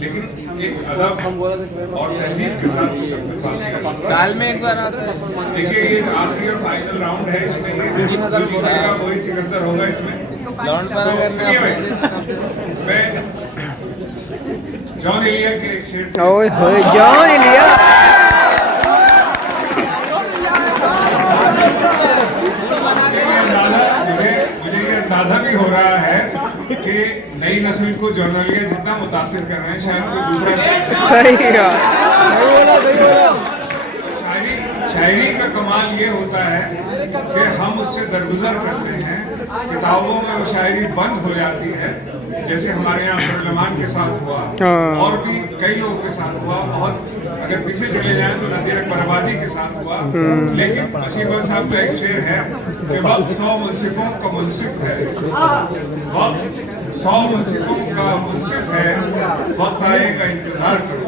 लेकिन एक अदब और तहजीब के साथ साल में एक बार आता है। देखिए ये आखिरी और फाइनल राउंड है, इसमें वही सिकंदर होगा इसमें। लॉन्ड पाना करने मैं जॉन एलिया के एक शेर से जॉन एलिया मुझे ये अंदाजा भी हो रहा है कि नई नस्ल को जॉन एलिया जितना मुतासिर कर रहे हैं शायद कोई दूसरा सही शायरी का कमाल ये होता है कि हम उससे दरगुजर करते हैं, किताबों में वो शायरी बंद हो जाती है, जैसे हमारे यहाँ अब्दुर्रहमान के साथ हुआ और भी कई लोगों के साथ हुआ। बहुत अगर पीछे चले जाएं तो नज़ीर बर्बादी के साथ हुआ। लेकिन नसीबत साहब का एक शेर है कि वक्त 100 मुंसिफों का मुंसिफ है, वक्त 100 मुंसिफों का मुंसिफ है, वक्त आएगा इंतजार करो।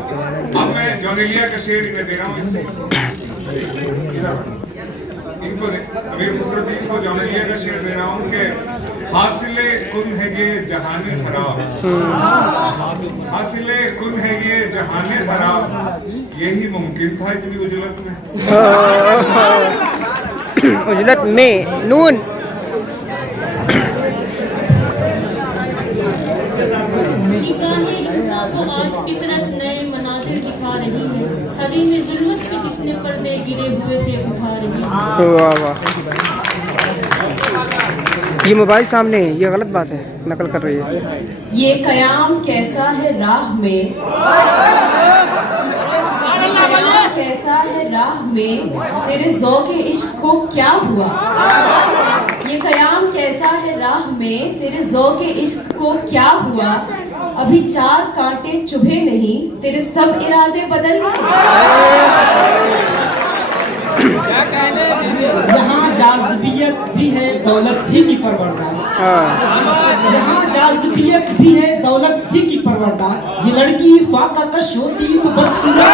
अब मैं जॉन एलिया का शेर इन्हें दे रहा हूँ, इनको अमीर खुसरुद्दीन को जॉन एलिया का शेर दे रहा हूँ कि हासिले कुन है ये जहाने खराब, हासिले कुन है ये जहाने खराब, यही मुमकिन था इतनी उजलत में। उजलत में नून को आज फितरत नए मनाजिर दिखा रही है, थली में जुल्मत के जितने पर्दे गिरे हुए थे उठा रही है। वाह वाह, ये मोबाइल सामने है, ये गलत बात है, नकल कर रही है। ये कयाम कैसा है राह में, ये कयाम कैसा है राह में, तेरे ज़ौक़े इश्क को क्या हुआ। ये कयाम कैसा है राह में, तेरे ज़ौक़े इश्क को क्या हुआ। अभी 4 कांटे चुभे नहीं, तेरे सब इरादे बदल गए। यहाँ जाज़बियत भी है दौलत ही की परवरदार, यहाँ जाज़बियत भी है दौलत ही की परवरदार। ये लड़की फाका कश होती तो बदसूरत।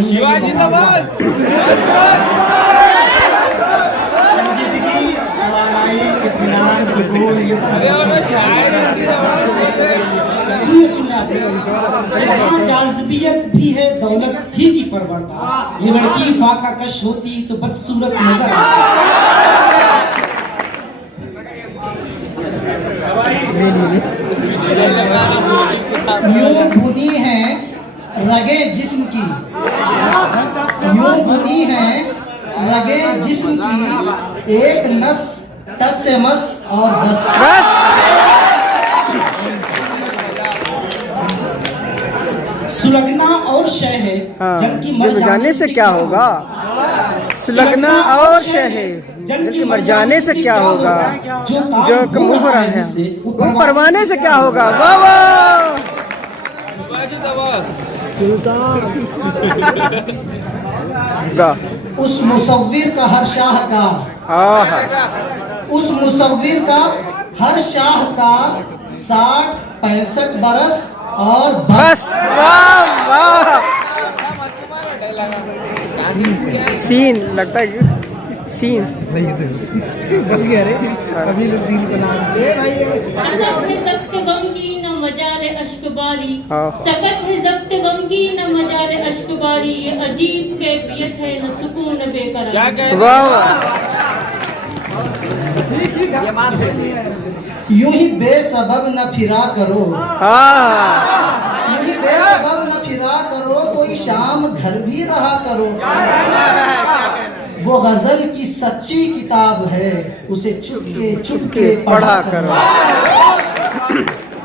शिवाजी दबाल जाज़बियत भी है दौलत ही की परवरदार। ये लड़की फाका कश होती तो बदसूरत नजर आती। यूं बुनी है रगे जिस्म की, यूं बुनी है रगे जिस्म की, एक नस टस से मस और बस। सुलगना और शय है जल की मर जाने से क्या होगा, सुलगना और शय है जल की मर जाने से क्या होगा, जो कम हो रहा है वो परवाने से क्या होगा। वाह वाह, उस मुसव्विर का हर शाहकार, उस मुसव्विर का हर शाहकार 60-65 बरस और बस। वाह वाह, सीन लगता है सीन सकत गम की न मजाले अश्कबारी, सकत है जब्त गम की न मजाले अश्कबारी। ये अजीब कैफियत है न सुकून बेकरार। यूं ही बेसबब न फिरा करो, यूं ही बेसबब न फिरा करो, कोई शाम घर भी रहा करो। वो गजल की सच्ची किताब है, उसे चुपके चुपके पढ़ा करो।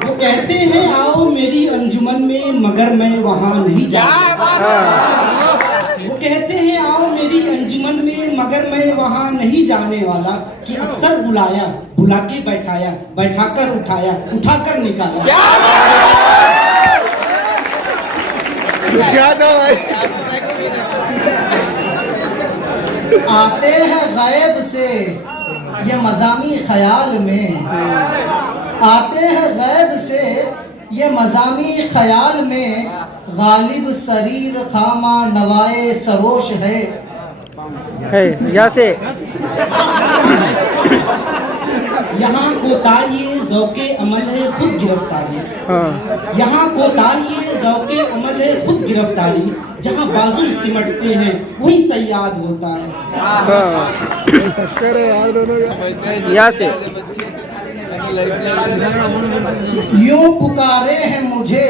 वो कहते हैं आओ मेरी अंजुमन में, मगर मैं वहाँ नहीं जाता। वो कहते हैं आओ मेरी अंजुमन में, मगर मैं वहाँ नहीं जाने वाला। कि अक्सर बुलाया, बुला के बैठाया, बैठाकर उठाया, उठाकर निकाला। आते हैं गायब से ये मज़ामी ख्याल में, आते हैं गैब से ये मज़ामी ख्याल में, गालिब शरीर खामा नवाए सरोश है। या से यहाँ कोताही ज़ौक़े अमल है खुद गिरफ्तारी। यहाँ कोताही ज़ौक़े अमल है खुद गिरफ्तारी। जहाँ बाजुल सिमटते हैं वही सयाद होता है। या से यूं पुकारे हैं मुझे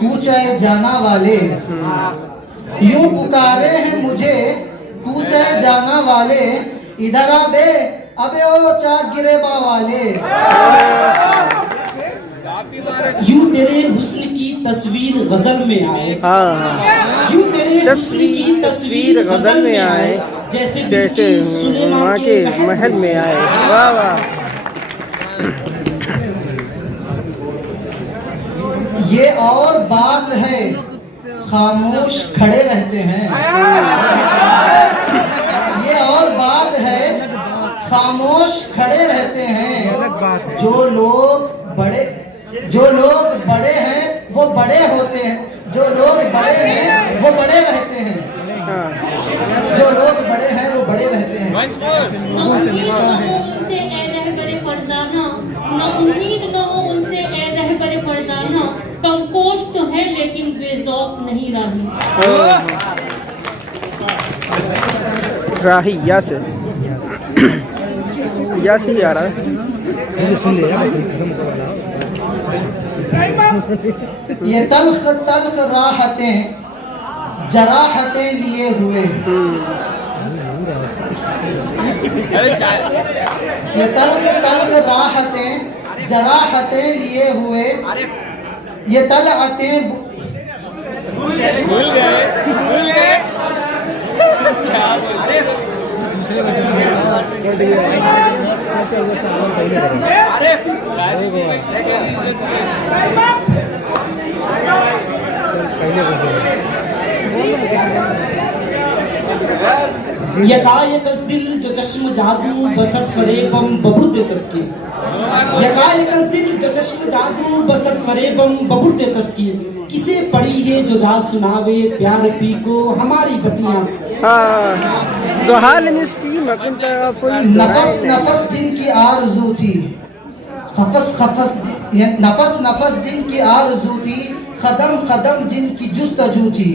कूचे जाना वाले, यूं पुकारे हैं मुझे कूचे जाना वाले, इधर आबे अबे ओ चाक गिरेबा वाले। यूं तेरे हुस्न की तस्वीर गजल में आए, यूं तेरे हुस्न की तस्वीर गजल में आए, जैसे सुलेमान के महल में आए। वाह वाह। ये और बात है खामोश खड़े रहते हैं, ये और बात है खामोश खड़े रहते हैं। जो लोग बड़े हैं वो बड़े होते हैं, जो लोग बड़े हैं वो बड़े रहते हैं, जो लोग बड़े हैं वो बड़े रहते हैं। न उम्मीद न हो उनसे ए रहबरे फरजाना, न उम्मीद न हो उनसे ए रहबरे फरजाना, कंपोश तो है लेकिन बेज़ौक नहीं राही। राही या से ही आ रहा है। ये तल्ख तल्ख राहतें जराहतें लिए हुए, ये तल्ख तल्ख राहतें जराहतें लिए हुए, ये तलअतें भूल गए। यकायकस दिल जो चश्म जादू बसत फरेबम बबुरते तस्कीर, यकायकस दिल जो चश्म जादू बसत फरेबम बबुरते तस्कीर। किसे पड़ी है जो जा सुनावे प्यार पी को हमारी बतियां। नफस नफस जिनकी आरज़ू थी, नफस नफस जिनकी आरज़ू थी, कदम कदम जिनकी जुस्तजू थी,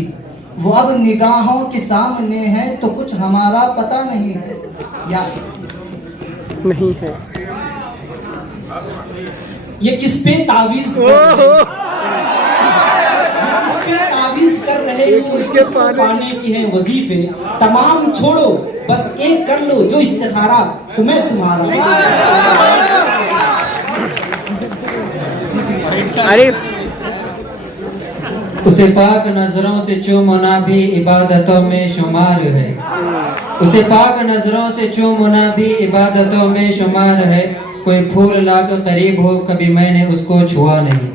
वो अब निगाहों के सामने है तो कुछ हमारा पता नहीं है या नहीं है। ये किस पे तावीज़ कर रहे हो, इसके पाने की है वजीफे। तमाम छोड़ो बस एक कर लो जो इस्तिखारा तुम्हें तुम्हारा। अरे उसे पाक नजरों से चूमना भी इबादतों में शुमार है, उसे पाक नजरों से चूमना भी इबादतों में शुमार है। कोई फूल लाकर करीब हो कभी मैंने उसको छुआ नहीं।